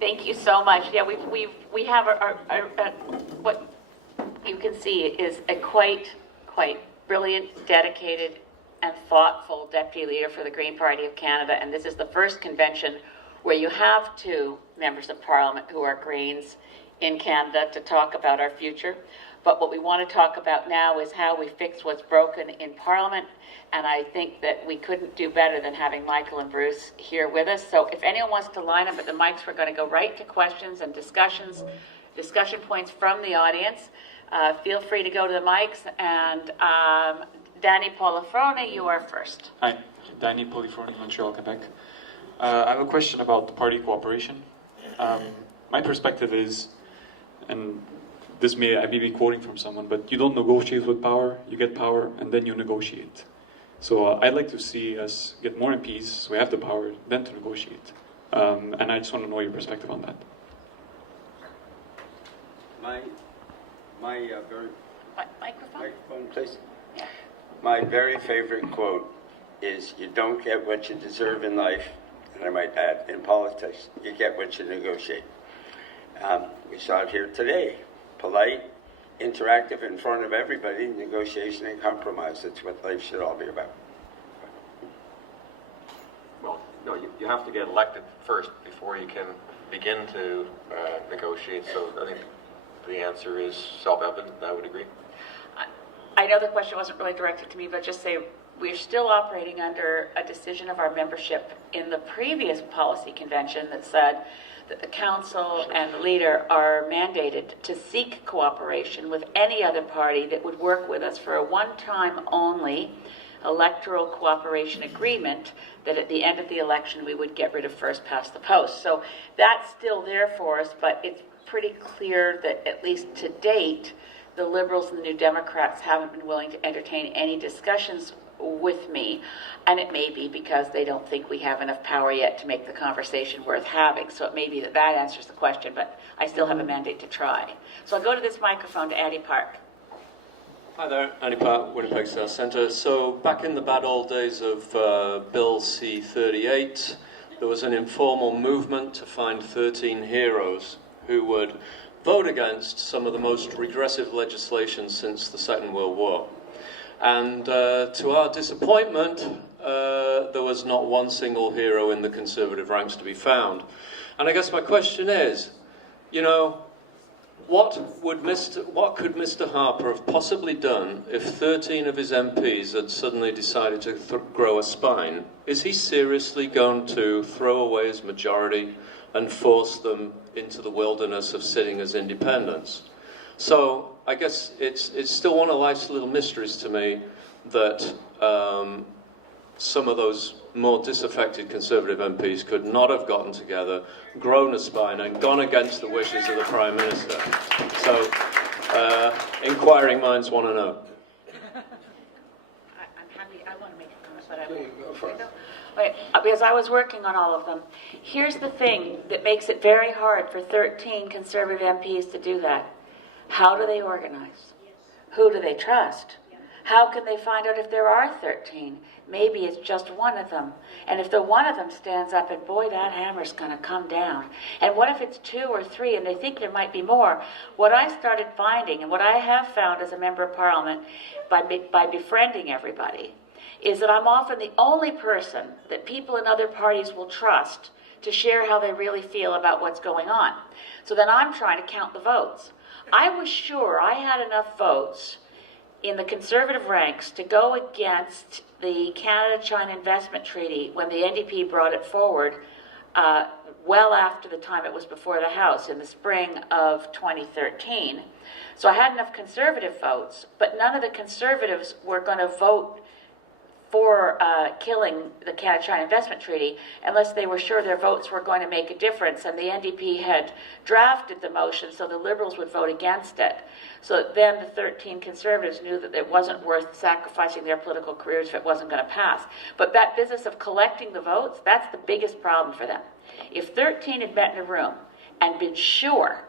Thank you so much. Yeah, we have what you can see is a quite brilliant, dedicated, and thoughtful deputy leader for the Green Party of Canada. And this is the first convention where you have two members of Parliament who are Greens in Canada to talk about our future. But what we want to talk about now is how we fix what's broken in Parliament. And I think that we couldn't do better than having Michael and Bruce here with us. So if anyone wants to line up at the mics, we're going to go right to questions and discussion points from the audience. Feel free to go to the mics. And Danny Polifrone, you are first. Hi, Danny Polifrone, Montreal, Quebec. I have a question about the party cooperation. My perspective is, and I may be quoting from someone, but you don't negotiate with power, you get power, and then you negotiate. So I'd like to see us get more MPs, so we have the power, then to negotiate. And I just want to know your perspective on that. Microphone, please. Yeah. My very favorite quote is, "You don't get what you deserve in life," and I might add, in politics, you get what you negotiate. We saw it here today. Polite, interactive, in front of everybody, negotiation and compromise. That's what life should all be about. Well, no, you have to get elected first before you can begin to negotiate. So I think the answer is self-evident. I would agree. I know the question wasn't really directed to me, but just say we're still operating under a decision of our membership in the previous policy convention that said that the council and the leader are mandated to seek cooperation with any other party that would work with us for a one-time only electoral cooperation agreement, that at the end of the election we would get rid of first past the post. So that's still there for us, but it's pretty clear that at least to date, the Liberals and the New Democrats haven't been willing to entertain any discussions with me, and it may be because they don't think we have enough power yet to make the conversation worth having. So it may be that answers the question, but I still have a mandate to try. So I'll go to this microphone to Addie Park. Hi there, Andy Park, Winnipeg South Centre. So back in the bad old days of Bill C-38, there was an informal movement to find 13 heroes who would vote against some of the most regressive legislation since the Second World War. And to our disappointment, there was not one single hero in the Conservative ranks to be found. And I guess my question is, you know, what could Mr. Harper have possibly done if 13 of his MPs had suddenly decided to grow a spine? Is he seriously going to throw away his majority and force them into the wilderness of sitting as independents? So I guess it's still one of life's little mysteries to me that some of those more disaffected Conservative MPs could not have gotten together, grown a spine, and gone against the wishes of the Prime Minister. So inquiring minds want to know. I'm happy. I want to make a comment, but I won't. Go for it. Wait, because I was working on all of them. Here's the thing that makes it very hard for 13 Conservative MPs to do that. How do they organize? Who do they trust? How can they find out if there are 13? Maybe it's just one of them. And if the one of them stands up, and boy, that hammer's going to come down. And what if it's 2 or 3 and they think there might be more? What I started finding, and what I have found as a member of Parliament by befriending everybody, is that I'm often the only person that people in other parties will trust to share how they really feel about what's going on. So then I'm trying to count the votes. I was sure I had enough votes in the Conservative ranks to go against the Canada-China Investment Treaty when the NDP brought it forward well after the time it was before the House in the spring of 2013. So I had enough Conservative votes, but none of the Conservatives were going to vote for killing the Canada-China Investment Treaty unless they were sure their votes were going to make a difference, and the NDP had drafted the motion so the Liberals would vote against it. So then the 13 Conservatives knew that it wasn't worth sacrificing their political careers if it wasn't going to pass. But that business of collecting the votes, that's the biggest problem for them. If 13 had met in a room and been sure.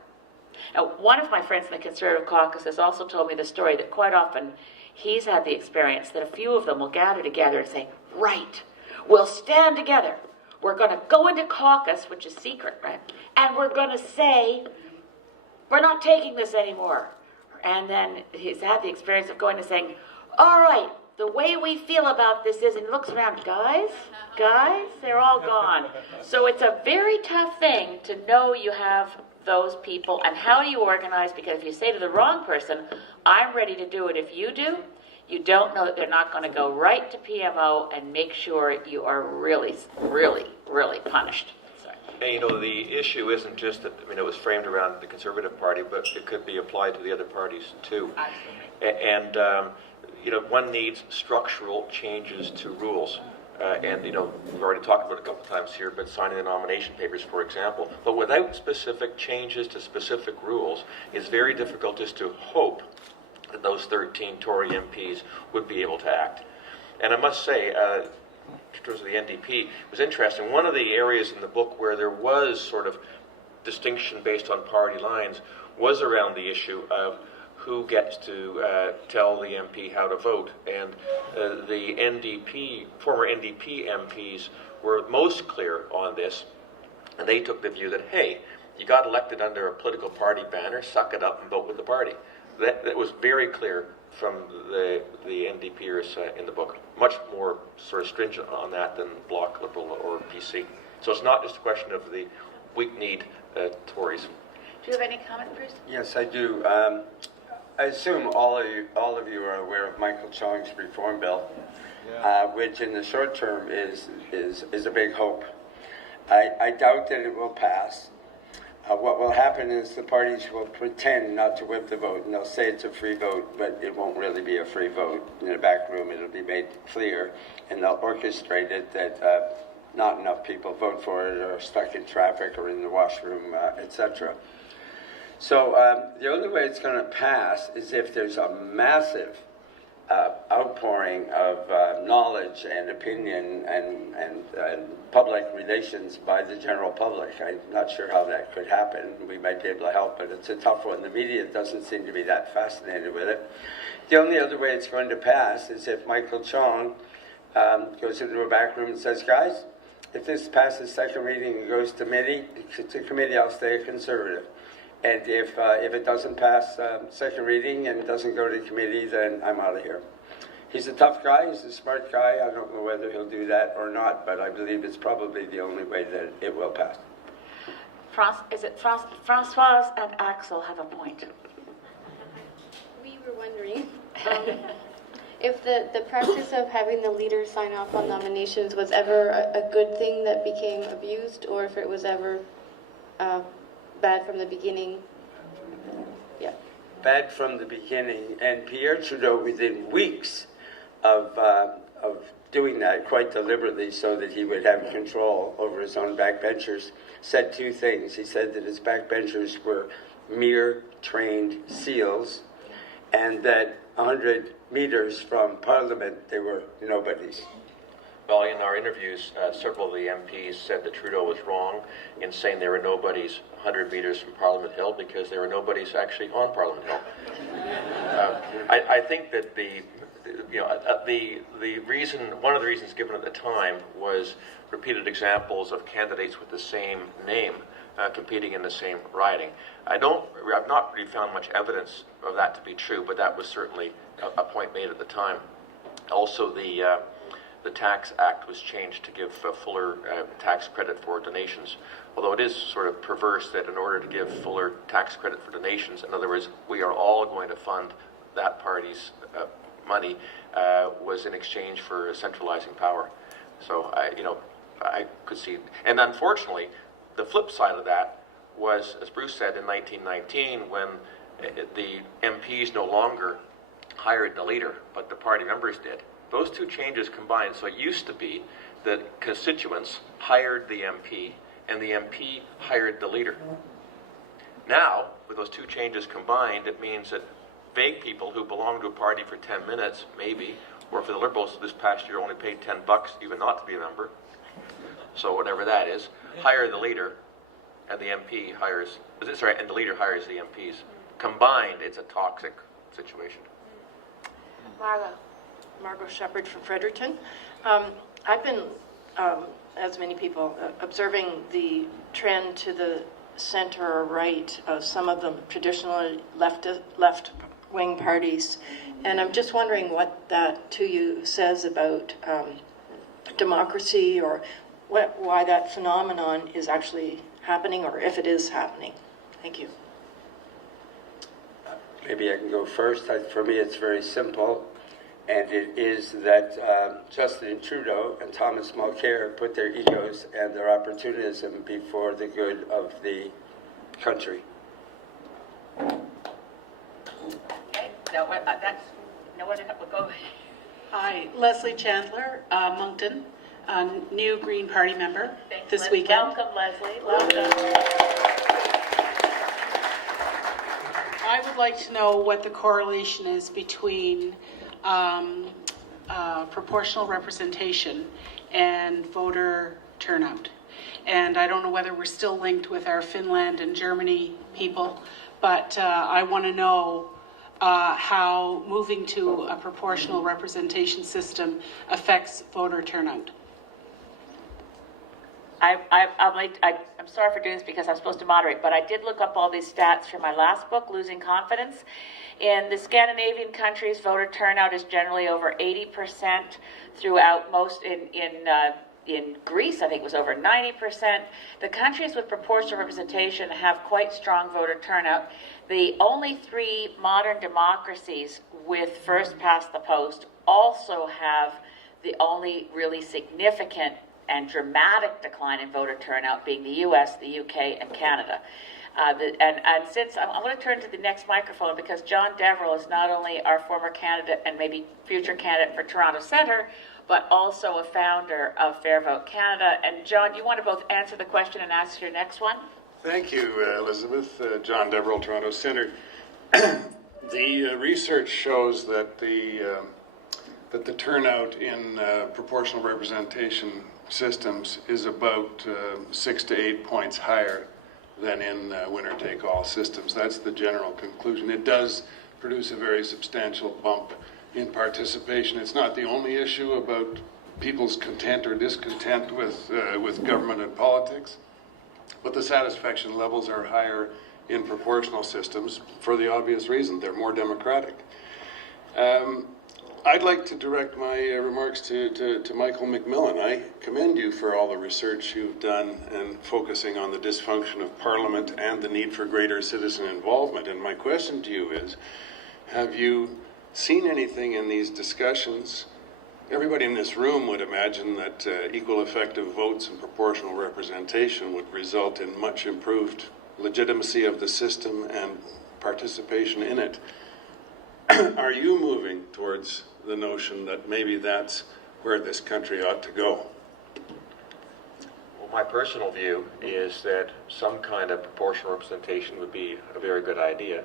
Now, one of my friends in the Conservative caucus has also told me the story that quite often he's had the experience that a few of them will gather together and say, right, we'll stand together. we're going to go into caucus, which is secret, right? And we're going to say, we're not taking this anymore. And then he's had the experience of going and saying, all right, the way we feel about this is, and he looks around, guys, they're all gone. So it's a very tough thing to know you have those people, and how do you organize? Because if you say to the wrong person, I'm ready to do it if you do, you don't know that they're not going to go right to PMO and make sure you are really, really, really punished. Sorry. And you know, the issue isn't just that, I mean, it was framed around the Conservative Party, but it could be applied to the other parties too. And you know, one needs structural changes to rules. And, you know, we've already talked about it a couple of times here, but signing the nomination papers, for example. But without specific changes to specific rules, it's very difficult just to hope that those 13 Tory MPs would be able to act. And I must say, in terms of the NDP, it was interesting. One of the areas in the book where there was sort of distinction based on party lines was around the issue of who gets to tell the MP how to vote. And the NDP, former NDP MPs were most clear on this. And they took the view that, hey, you got elected under a political party banner, suck it up and vote with the party. That was very clear from the NDPers in the book. Much more sort of stringent on that than Bloc, Liberal or PC. So it's not just a question of the weak-kneed Tories. Do you have any comment, Bruce? Yes, I do. I assume all of you are aware of Michael Chong's reform bill, which in the short term is a big hope. I doubt that it will pass. What will happen is the parties will pretend not to whip the vote, and they'll say it's a free vote, but it won't really be a free vote. In the back room, it'll be made clear, and they'll orchestrate it that not enough people vote for it, or are stuck in traffic, or in the washroom, etc. So the only way it's going to pass is if there's a massive outpouring of knowledge and opinion and public relations by the general public. I'm not sure how that could happen. We might be able to help, but it's a tough one. The media doesn't seem to be that fascinated with it. The only other way it's going to pass is if Michael Chong goes into a back room and says, guys, if this passes second reading and goes to committee, I'll stay a Conservative. And if it doesn't pass second reading and doesn't go to committee, then I'm out of here. He's a tough guy. He's a smart guy. I don't know whether he'll do that or not, but I believe it's probably the only way that it will pass. Francoise and Axel have a point. We were wondering if the practice of having the leader sign off on nominations was ever a good thing that became abused, or if it was ever bad from the beginning. Yeah. Bad from the beginning, and Pierre Trudeau, within weeks of doing that quite deliberately so that he would have control over his own backbenchers, said two things. He said that his backbenchers were mere trained SEALs, and that 100 meters from Parliament they were nobodies. Well, in our interviews, several of the MPs said that Trudeau was wrong in saying there were nobodies 100 meters from Parliament Hill, because there were nobodies actually on Parliament Hill. I think that the reason, one of the reasons given at the time, was repeated examples of candidates with the same name competing in the same riding. I've not really found much evidence of that to be true, but that was certainly a point made at the time. Also, the Tax Act was changed to give fuller tax credit for donations, although it is sort of perverse that in order to give fuller tax credit for donations, in other words, we are all going to fund that party's money, was in exchange for centralizing power. So I could see, and unfortunately, the flip side of that was, as Bruce said, in 1919, when the MPs no longer hired the leader, but the party members did. Those two changes combined, so it used to be that constituents hired the MP and the MP hired the leader. Now, with those two changes combined, it means that vague people who belong to a party for 10 minutes, maybe, or for the Liberals this past year only paid $10 even not to be a member, so whatever that is, hire the leader, and the MP hires, and the leader hires the MPs. Combined, it's a toxic situation. Margo. Margot Shepherd from Fredericton. I've been as many people, observing the trend to the center or right of some of the traditionally left-wing parties. And I'm just wondering what that to you says about democracy, or why that phenomenon is actually happening, or if it is happening. Thank you. Maybe I can go first. For me, it's very simple, and it is that Justin Trudeau and Thomas Mulcair put their egos and their opportunism before the good of the country. Okay, no, that's, no one, we'll go. Hi, Leslie Chandler, Moncton, new Green Party member this weekend. Welcome, Leslie. Welcome. I would like to know what the correlation is between proportional representation and voter turnout. And I don't know whether we're still linked with our Finland and Germany people, but I want to know how moving to a proportional representation system affects voter turnout. I'm sorry for doing this because I'm supposed to moderate, but I did look up all these stats for my last book, Losing Confidence. In the Scandinavian countries, voter turnout is generally over 80% throughout most. In Greece, I think it was over 90%. The countries with proportional representation have quite strong voter turnout. The only 3 modern democracies with first past the post also have the only really significant and dramatic decline in voter turnout being the US, the UK, and Canada. And since I'm going to turn to the next microphone because John Deverell is not only our former candidate and maybe future candidate for Toronto Centre, but also a founder of Fair Vote Canada. And John, you want to both answer the question and ask your next one? Thank you, Elizabeth. John Deverell, Toronto Centre. The research shows that the turnout in proportional representation systems is about 6 to 8 points higher than in winner-take-all systems. That's the general conclusion. It does produce a very substantial bump in participation. It's not the only issue about people's content or discontent with government and politics, but the satisfaction levels are higher in proportional systems for the obvious reason. They're more democratic. I'd like to direct my remarks to Michael MacMIllan. I commend you for all the research you've done and focusing on the dysfunction of Parliament and the need for greater citizen involvement. And my question to you is, have you seen anything in these discussions? Everybody in this room would imagine that equal effective votes and proportional representation would result in much improved legitimacy of the system and participation in it. Are you moving towards the notion that maybe that's where this country ought to go? Well, my personal view is that some kind of proportional representation would be a very good idea.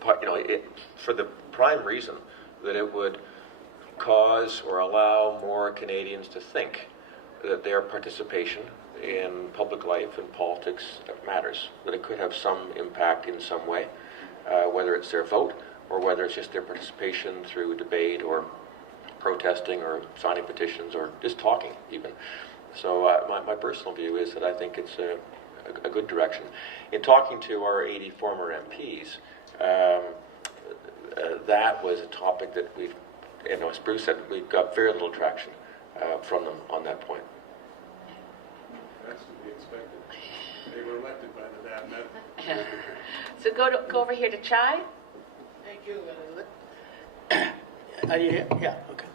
For the prime reason that it would cause or allow more Canadians to think that their participation in public life and politics matters, that it could have some impact in some way, whether it's their vote or whether it's just their participation through debate or protesting or signing petitions or just talking even. So my personal view is that I think it's a good direction. In talking to our 80 former MPs, that was a topic that we've, as Bruce said, we've got very little traction from them on that point. That's to be expected. They were elected by the bad method. So go over here to Chai. Thank you, Elizabeth. Are you here? Yeah, okay.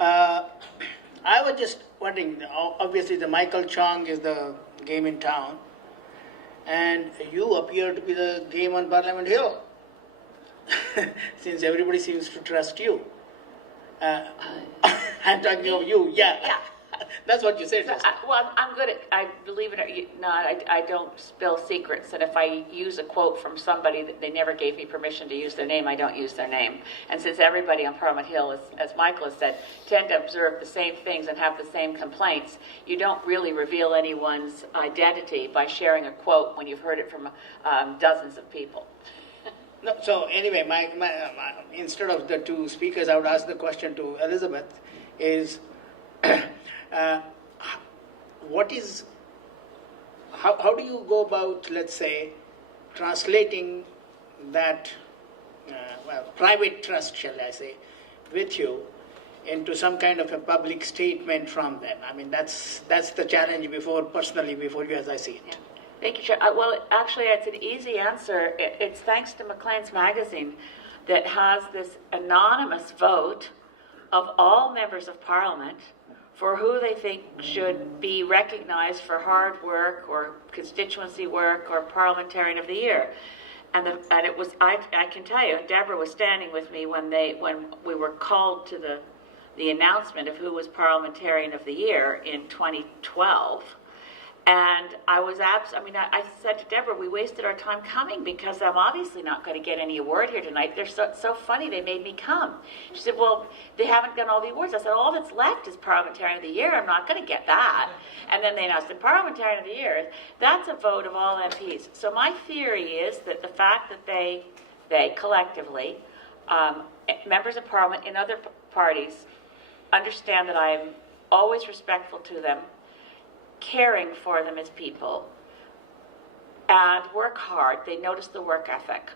I was just wondering, obviously the Michael Chong is the game in town, and you appear to be the game on Parliament Hill, since everybody seems to trust you. I'm talking of you, yeah. That's what you said. So, I'm good at, I believe it or not, I don't spill secrets, and if I use a quote from somebody that they never gave me permission to use their name, I don't use their name. And since everybody on Parliament Hill, as Michael has said, tend to observe the same things and have the same complaints, you don't really reveal anyone's identity by sharing a quote when you've heard it from dozens of people. No, so anyway, my instead of the two speakers, I would ask the question to Elizabeth, is what is, how do you go about, let's say, translating that private trust, shall I say, with you into some kind of a public statement from them? I mean, that's the challenge personally before you, as I see it. Yeah. Thank you, Chair. Well, actually, it's an easy answer. It's thanks to Maclean's magazine that has this anonymous vote of all members of Parliament for who they think should be recognized for hard work or constituency work or Parliamentarian of the Year. And it was, I can tell you, Deborah was standing with me when we were called to the announcement of who was Parliamentarian of the Year in 2012. And I said to Deborah, we wasted our time coming because I'm obviously not going to get any award here tonight. They're so funny, they made me come. She said, well, they haven't done all the awards. I said, all that's left is Parliamentarian of the Year. I'm not going to get that. And then they announced the Parliamentarian of the Year. That's a vote of all MPs. So my theory is that the fact that they collectively, members of Parliament in other parties, understand that I'm always respectful to them, caring for them as people, and work hard. They noticed the work ethic,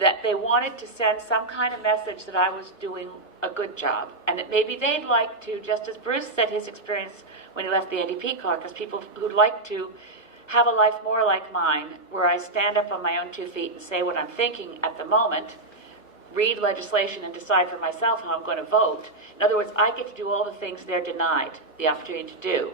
that they wanted to send some kind of message that I was doing a good job, and that maybe they'd like to, just as Bruce said his experience when he left the NDP caucus, people who'd like to have a life more like mine, where I stand up on my own 2 feet and say what I'm thinking at the moment, read legislation and decide for myself how I'm going to vote. In other words, I get to do all the things they're denied the opportunity to do.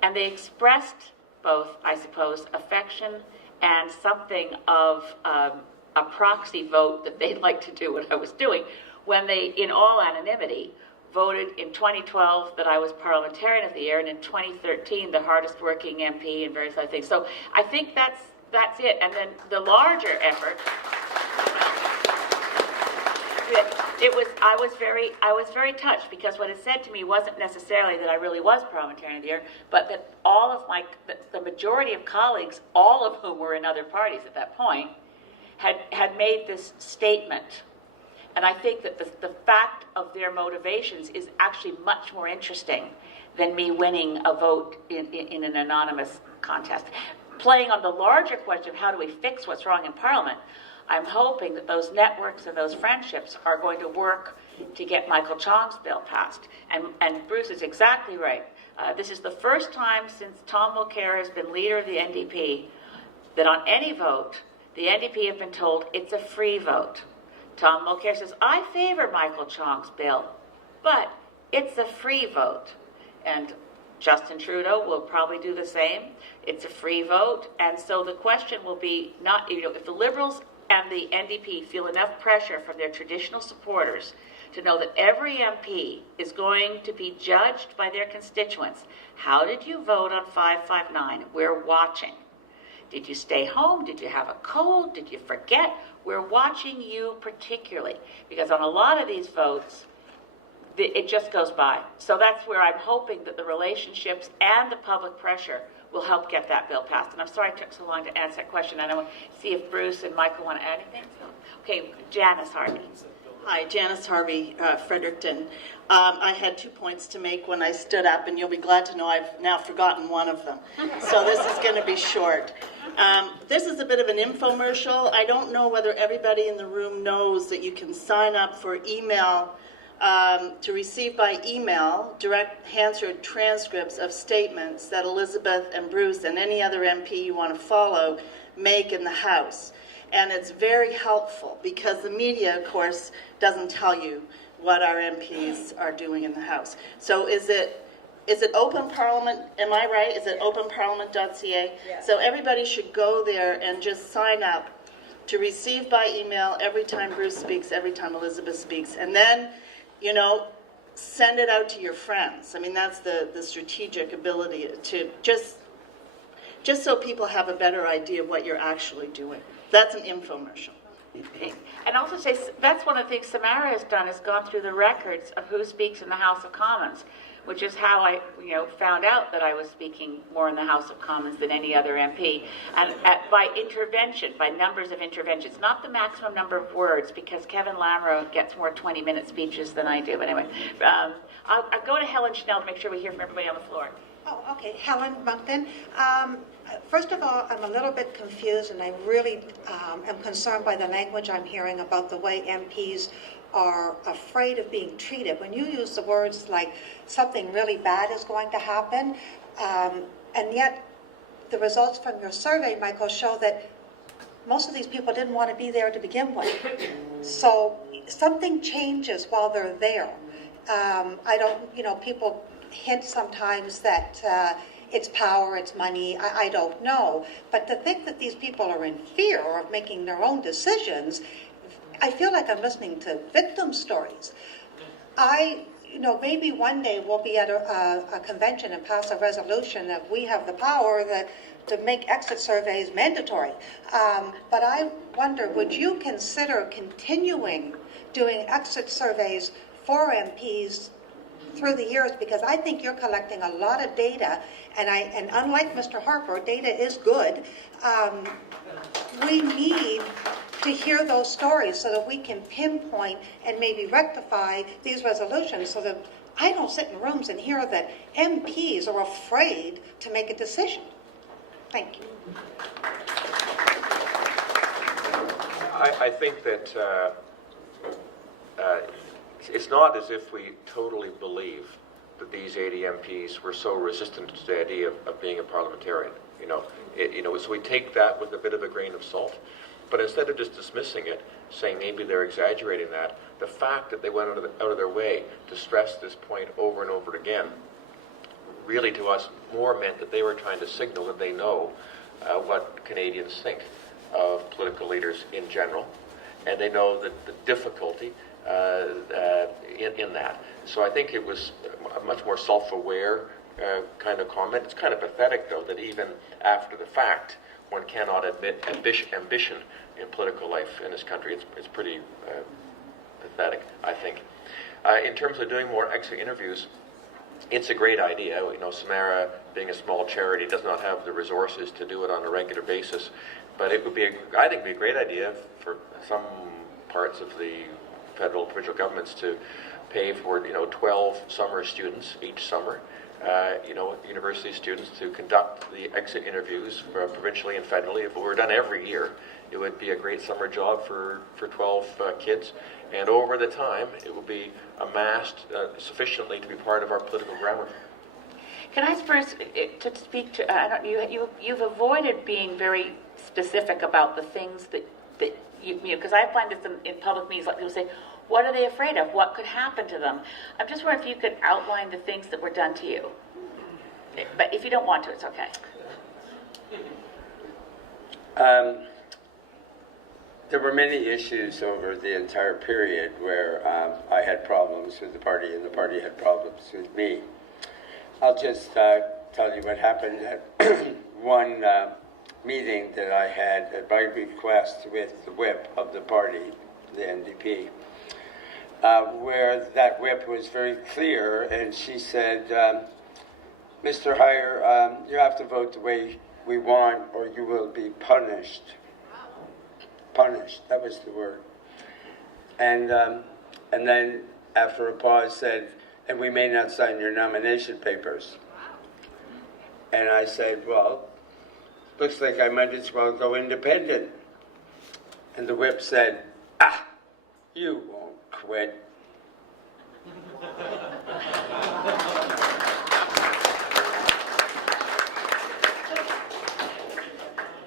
And they expressed both, I suppose, affection and something of a proxy vote that they'd like to do what I was doing when they, in all anonymity, voted in 2012 that I was Parliamentarian of the Year, and in 2013 the hardest working MP and various other things. So I think that's it. And then the larger effort, I was very touched, because what it said to me wasn't necessarily that I really was Parliamentarian of the Year, but that all of the majority of colleagues, all of whom were in other parties at that point, had made this statement. And I think that the fact of their motivations is actually much more interesting than me winning a vote in an anonymous contest. Playing on the larger question of how do we fix what's wrong in Parliament, I'm hoping that those networks and those friendships are going to work to get Michael Chong's bill passed. And Bruce is exactly right. This is the first time since Tom Mulcair has been leader of the NDP that on any vote, the NDP have been told it's a free vote. Tom Mulcair says, I favor Michael Chong's bill, but it's a free vote. And Justin Trudeau will probably do the same. It's a free vote. And so the question will be not, if the Liberals and the NDP feel enough pressure from their traditional supporters to know that every MP is going to be judged by their constituents. How did you vote on 559? We're watching. Did you stay home? Did you have a cold? Did you forget? We're watching you particularly, because on a lot of these votes, it just goes by. So that's where I'm hoping that the relationships and the public pressure will help get that bill passed. And I'm sorry it took so long to answer that question. I want to see if Bruce and Michael want to add anything. Okay, Janice Harvey. Hi, Janice Harvey, Fredericton. I had 2 points to make when I stood up, and you'll be glad to know I've now forgotten one of them. So this is going to be short. This is a bit of an infomercial. I don't know whether everybody in the room knows that you can sign up for email to receive by email direct answered transcripts of statements that Elizabeth and Bruce and any other MP you want to follow make in the House. And it's very helpful because the media, of course, doesn't tell you what our MPs are doing in the House. So is it Open Parliament? Am I right? Is it openparliament.ca? Yeah. So everybody should go there and just sign up to receive by email every time Bruce speaks, every time Elizabeth speaks. And then, send it out to your friends. I mean, that's the strategic ability to just so people have a better idea of what you're actually doing. That's an infomercial. And also say, that's one of the things Samara has done, is gone through the records of who speaks in the House of Commons. which is how I, found out that I was speaking more in the House of Commons than any other MP, and by intervention, by numbers of interventions, not the maximum number of words, because Kevin Lamro gets more 20-minute speeches than I do. But anyway, I'll go to Helen Schnell to make sure we hear from everybody on the floor. Oh, okay. Helen Moncton. First of all, I'm a little bit confused, and I really am concerned by the language I'm hearing about the way MPs are afraid of being treated. When you use the words like something really bad is going to happen, and yet the results from your survey, Michael, show that most of these people didn't want to be there to begin with. So something changes while they're there. People hint sometimes that it's power, it's money, I don't know. But to think that these people are in fear of making their own decisions, I feel like I'm listening to victim stories. Maybe one day we'll be at a convention and pass a resolution that we have the power to make exit surveys mandatory. But I wonder, would you consider continuing doing exit surveys for MPs through the years, because I think you're collecting a lot of data, and unlike Mr. Harper, data is good. We need to hear those stories so that we can pinpoint and maybe rectify these resolutions, so that I don't sit in rooms and hear that MPs are afraid to make a decision. Thank you. I think that it's not as if we totally believe that these 80 MPs were so resistant to the idea of being a parliamentarian. So we take that with a bit of a grain of salt. But instead of just dismissing it, saying maybe they're exaggerating that, the fact that they went out of their way to stress this point over and over again, really to us more meant that they were trying to signal that they know what Canadians think of political leaders in general, and they know that the difficulty in that. So I think it was a much more self-aware kind of comment. It's kind of pathetic, though, that even after the fact, one cannot admit ambition in political life in this country. It's pretty pathetic, I think. In terms of doing more exit interviews, it's a great idea. Samara, being a small charity, does not have the resources to do it on a regular basis. But it would be, I think, a great idea for some parts of the federal and provincial governments to pay for 12 summer students each summer, university students, to conduct the exit interviews provincially and federally. If it were done every year, it would be a great summer job for 12 kids, and over the time it will be amassed sufficiently to be part of our political grammar. Can I first to speak to? You've avoided being very specific about the things that because I find this in public meetings, like people say, what are they afraid of? What could happen to them? I'm just wondering if you could outline the things that were done to you. But if you don't want to, it's okay. There were many issues over the entire period where I had problems with the party and the party had problems with me. I'll just tell you what happened at one meeting that I had at my request with the whip of the party, the NDP, where that whip was very clear, and she said, Mr. Hyer, you have to vote the way we want or you will be punished. Punished, that was the word. And then after a pause said, and we may not sign your nomination papers. And I said, well, looks like I might as well go independent. And the whip said, you won't quit.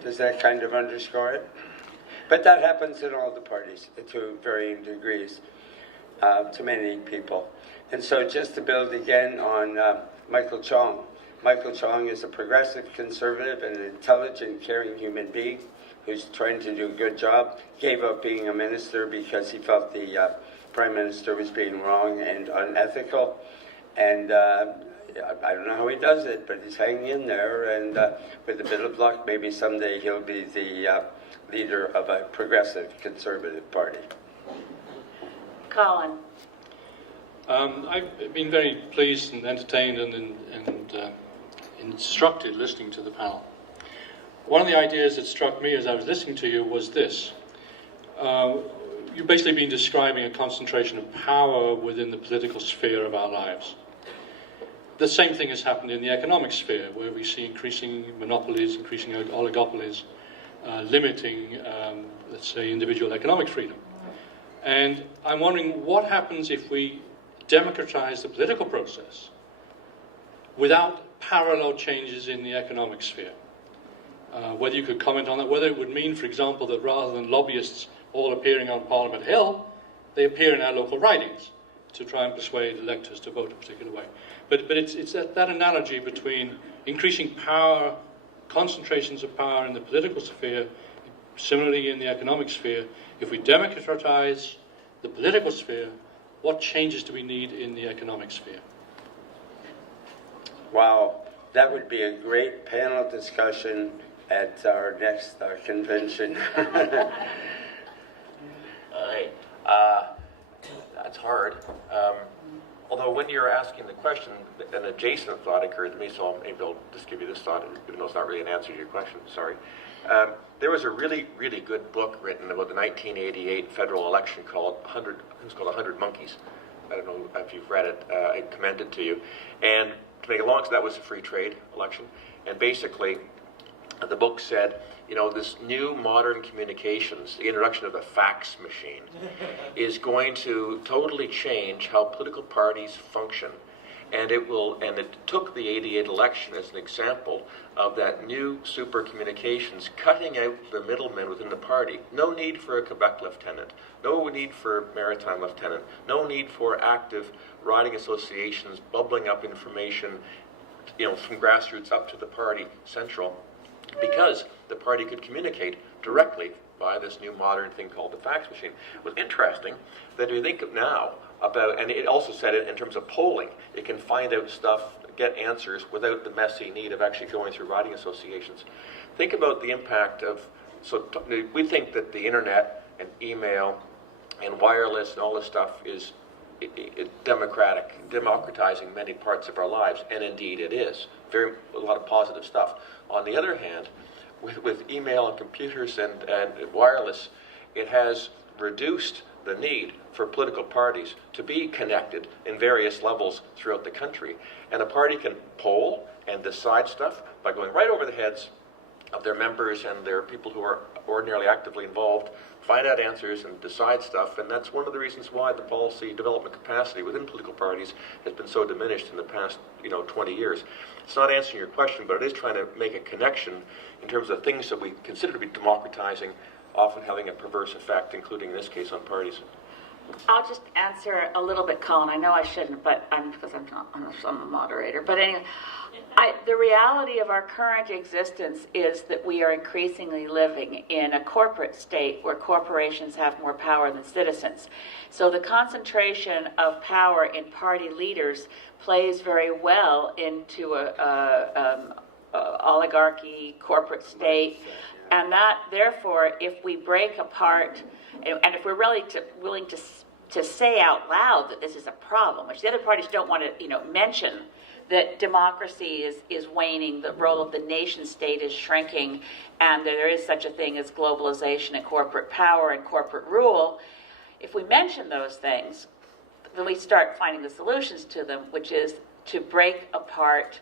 Does that kind of underscore it? But that happens in all the parties to varying degrees, to many people. And so just to build again on Michael Chong. Michael Chong is a progressive conservative and an intelligent, caring human being who's trying to do a good job. Gave up being a minister because he felt the Prime Minister was being wrong and unethical. And I don't know how he does it, but he's hanging in there. And with a bit of luck, maybe someday he'll be the leader of a progressive conservative party. Colin. I've been very pleased and entertained and instructed listening to the panel. One of the ideas that struck me as I was listening to you was this. You've basically been describing a concentration of power within the political sphere of our lives. The same thing has happened in the economic sphere, where we see increasing monopolies, increasing oligopolies, limiting, let's say, individual economic freedom. And I'm wondering what happens if we democratize the political process without parallel changes in the economic sphere. Whether you could comment on that, whether it would mean, for example, that rather than lobbyists all appearing on Parliament Hill, they appear in our local ridings to try and persuade electors to vote a particular way. But it's that analogy between increasing power, concentrations of power in the political sphere, similarly in the economic sphere. If we democratize the political sphere, what changes do we need in the economic sphere? Wow, that would be a great panel discussion at our next convention. That's hard. Although when you're asking the question, an adjacent thought occurred to me, so maybe I'll just give you this thought, even though it's not really an answer to your question, sorry. There was a really, really good book written about the 1988 federal election called 100 Monkeys. I don't know if you've read it. I commend it to you. And to make it long, so that was a free trade election. And basically, the book said, you know, this new modern communications, the introduction of the fax machine, is going to totally change how political parties function. And it took the 88 election as an example of that new super communications cutting out the middlemen within the party. No need for a Quebec lieutenant, no need for a maritime lieutenant, no need for active riding associations bubbling up information, you know, from grassroots up to the party central, because the party could communicate directly by this new modern thing called the fax machine. It was interesting that if you think of now about, and it also said it in terms of polling, it can find out stuff, get answers without the messy need of actually going through riding associations. Think about the impact of, we think that the internet and email and wireless and all this stuff is democratizing many parts of our lives, and indeed it is. A lot of positive stuff. On the other hand, with email and computers and wireless, it has reduced the need for political parties to be connected in various levels throughout the country. And a party can poll and decide stuff by going right over the heads of their members and their people who are ordinarily actively involved, find out answers and decide stuff. And that's one of the reasons why the policy development capacity within political parties has been so diminished in the past 20 years. It's not answering your question, but it is trying to make a connection in terms of things that we consider to be democratizing, often having a perverse effect, including in this case on parties. I'll just answer a little bit, Colin. I know I shouldn't, but because I'm a moderator. But anyway, the reality of our current existence is that we are increasingly living in a corporate state where corporations have more power than citizens. So the concentration of power in party leaders plays very well into a oligarchy, corporate state, and that, therefore, if we break apart, and if we're really willing to say out loud that this is a problem, which the other parties don't want to, mention, that democracy is waning, the role of the nation state is shrinking, and that there is such a thing as globalization and corporate power and corporate rule. If we mention those things, then we start finding the solutions to them, which is to break apart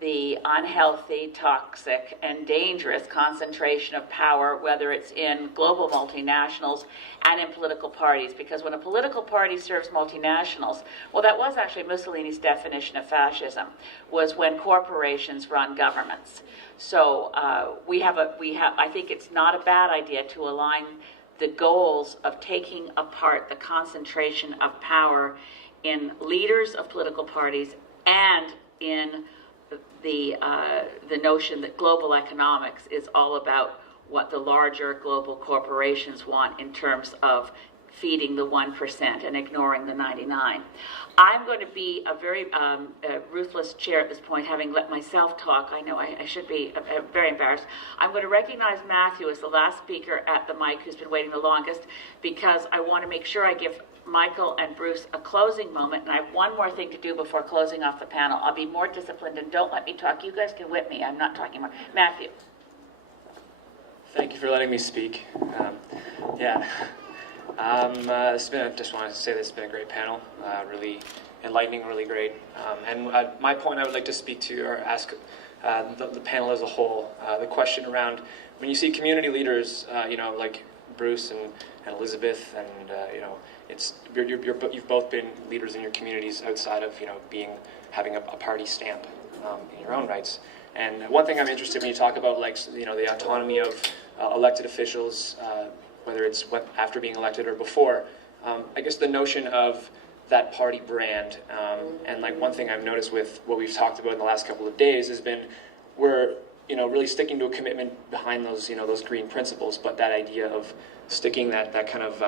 the unhealthy, toxic, and dangerous concentration of power, whether it's in global multinationals and in political parties. Because when a political party serves multinationals, well, that was actually Mussolini's definition of fascism, was when corporations run governments. So I think it's not a bad idea to align the goals of taking apart the concentration of power in leaders of political parties and in the notion that global economics is all about what the larger global corporations want in terms of feeding the 1% and ignoring the 99. I'm going to be a very ruthless chair at this point, having let myself talk. I know I should be very embarrassed. I'm going to recognize Matthew as the last speaker at the mic who's been waiting the longest, because I want to make sure I give Michael and Bruce a closing moment, and I have one more thing to do before closing off the panel. I'll be more disciplined, and don't let me talk. You guys can whip me. I'm not talking more. Matthew. Thank you for letting me speak. Just want to say this has been a great panel, really enlightening, really great. My point I would like to speak to or ask the panel as a whole, the question around when you see community leaders, like Bruce and Elizabeth, and you've both been leaders in your communities outside of having a party stamp in your own rights. And one thing I'm interested when you talk about the autonomy of elected officials, whether it's after being elected or before, I guess the notion of that party brand, and one thing I've noticed with what we've talked about in the last couple of days has been we're really sticking to a commitment behind those those green principles, but that idea of sticking that kind of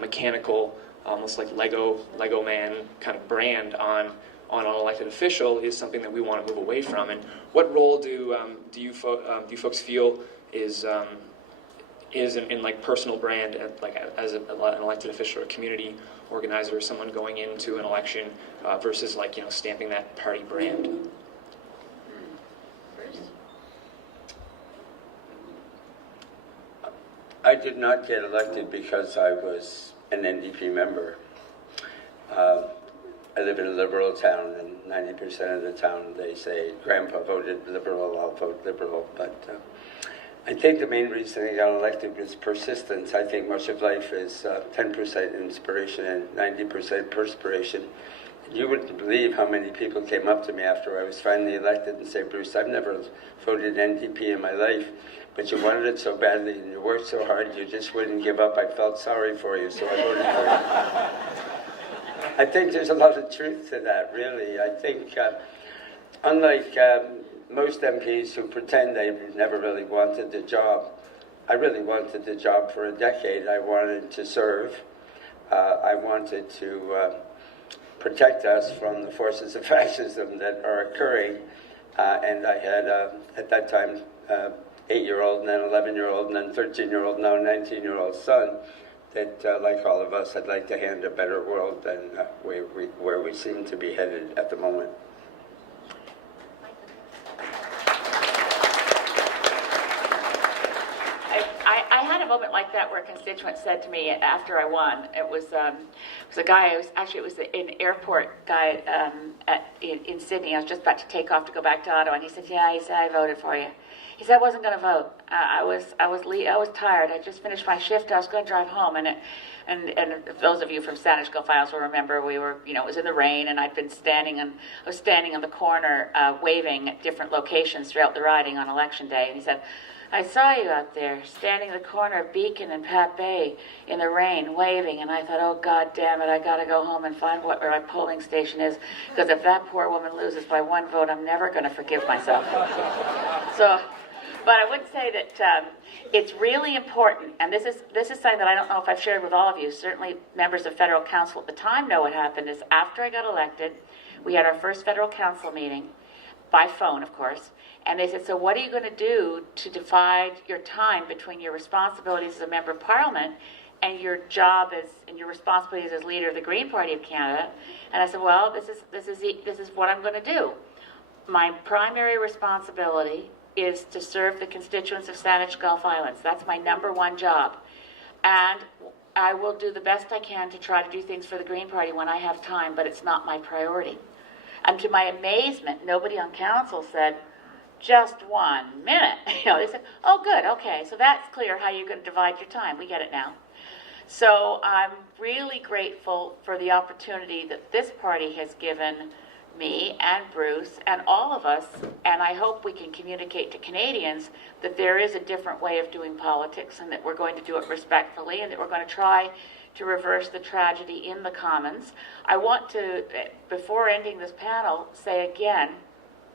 mechanical, almost like Lego man kind of brand on an elected official is something that we want to move away from. And what role do you folks feel is in personal brand, and as an elected official or a community organizer or someone going into an election versus stamping that party brand? I did not get elected because I was an NDP member. I live in a liberal town, and 90% of the town, they say, Grandpa voted Liberal, I'll vote Liberal. But I think the main reason I got elected was persistence. I think much of life is 10% inspiration and 90% perspiration. You wouldn't believe how many people came up to me after I was finally elected and said, Bruce, I've never voted NDP in my life, but you wanted it so badly and you worked so hard, you just wouldn't give up. I felt sorry for you, so I voted for you. I think there's a lot of truth to that, really. I think, unlike most MPs who pretend they never really wanted the job, I really wanted the job for a decade. I wanted to serve. I wanted to protect us from the forces of fascism that are occurring. And I had, at that time, 8-year-old, and then 11-year-old, and then 13-year-old, now 19-year-old son that, like all of us, I'd like to hand a better world than where we seem to be headed at the moment. I had a moment like that where a constituent said to me after I won, it was a guy, it was an airport guy in Sydney. I was just about to take off to go back to Ottawa, and he said, yeah, he said, I voted for you. He said, I wasn't going to vote. I was tired. I just finished my shift. I was going to drive home, and those of you from Saanich Gulf Isles will remember we were, it was in the rain, and I was standing on the corner waving at different locations throughout the riding on election day, and he said, I saw you out there standing at the corner of Beacon and Pat Bay in the rain waving, and I thought, oh God damn it, I got to go home and find where my polling station is, because if that poor woman loses by one vote, I'm never going to forgive myself. But I would say that it's really important, and this is something that I don't know if I've shared with all of you. Certainly members of federal council at the time know what happened is after I got elected, we had our first federal council meeting, by phone, of course, and they said, so what are you going to do to divide your time between your responsibilities as a member of parliament and your job and your responsibilities as leader of the Green Party of Canada? And I said, well, this is what I'm going to do. My primary responsibility is to serve the constituents of Saanich Gulf Islands. That's my number one job. And I will do the best I can to try to do things for the Green Party when I have time, but it's not my priority. And to my amazement, nobody on council said, just 1 minute. They said, oh, good, okay, so that's clear how you're going to divide your time. We get it now. So I'm really grateful for the opportunity that this party has given me and Bruce and all of us, and I hope we can communicate to Canadians that there is a different way of doing politics and that we're going to do it respectfully and that we're going to try to reverse the tragedy in the Commons. I want to, before ending this panel, say again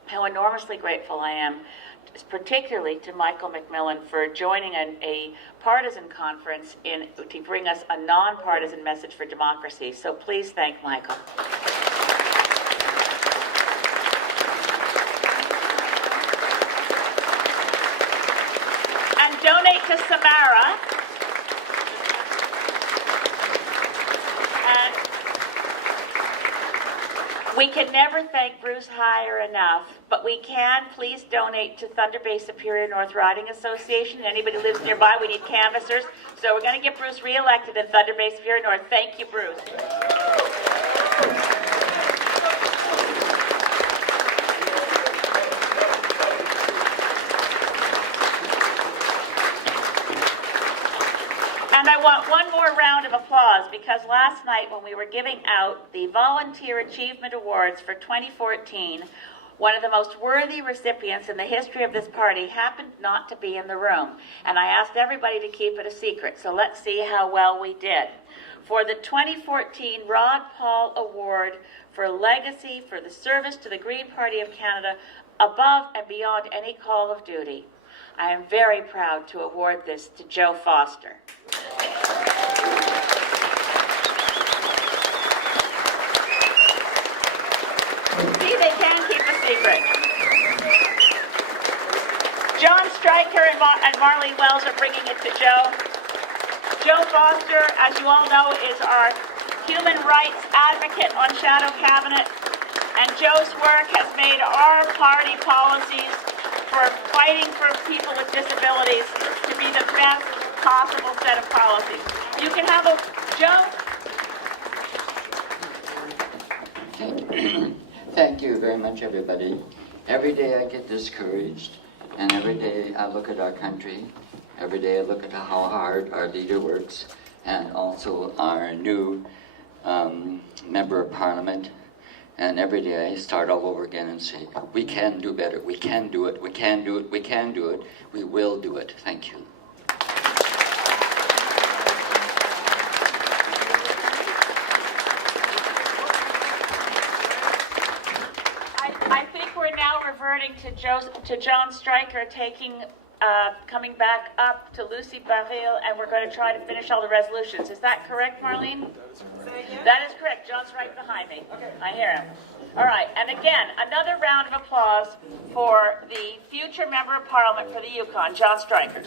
how enormously grateful I am, particularly to Michael MacMIllan for joining a partisan conference to bring us a non-partisan message for democracy. So please thank Michael. Donate to Samara. And We can never thank Bruce Hyer enough, but we can please donate to Thunder Bay Superior North Riding Association. Anybody who lives nearby, we need canvassers. So we're going to get Bruce reelected in Thunder Bay Superior North. Thank you, Bruce. And I want one more round of applause because last night when we were giving out the Volunteer Achievement Awards for 2014, one of the most worthy recipients in the history of this party happened not to be in the room. And I asked everybody to keep it a secret, so let's see how well we did. For the 2014 Rod Paul Award for Legacy for the Service to the Green Party of Canada above and beyond any call of duty, I am very proud to award this to Joe Foster. See, they can keep a secret. John Stryker and Marlene Wells are bringing it to Joe. Joe Foster, as you all know, is our human rights advocate on Shadow Cabinet, and Joe's work has made our party policies for fighting for people with disabilities to be the best possible set of policies. You can have a, Joe? Thank you very much, everybody. Every day I get discouraged, and every day I look at our country. Every day I look at how hard our leader works, and also our new member of parliament. And every day I start all over again and say, we can do better, we can do it, we can do it, we can do it, we will do it. Thank you. I think we're now reverting to John Stryker coming back up to Lucy Baril, and we're going to try to finish all the resolutions. Is that correct, Marlene? That is correct. John's right behind me. Okay. I hear him. All right. And again, another round of applause for the future Member of Parliament for the Yukon, John Stryker.